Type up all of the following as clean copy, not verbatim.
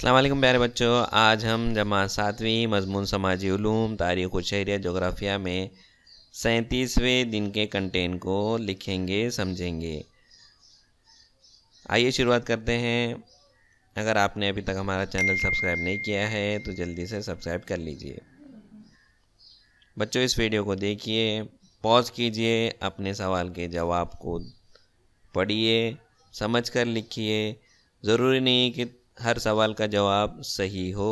अस्सलाम वालेकुम प्यारे बच्चों। आज हम जमात 7वीं मज़मून समाजी उलूम तारीख़ व शहरियत जोग्राफ़िया में 37वें दिन के कंटेंट को लिखेंगे समझेंगे। आइए शुरुआत करते हैं। अगर आपने अभी तक हमारा चैनल सब्सक्राइब नहीं किया है तो जल्दी से सब्सक्राइब कर लीजिए। बच्चों इस वीडियो को देखिए, पॉज कीजिए, अपने सवाल के जवाब को पढ़िए, समझ कर लिखिए। ज़रूरी नहीं कि हर सवाल का जवाब सही हो।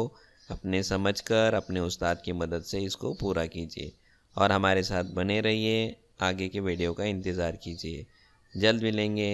अपने समझकर अपने उस्ताद की मदद से इसको पूरा कीजिए और हमारे साथ बने रहिए। आगे के वीडियो का इंतज़ार कीजिए। जल्द मिलेंगे।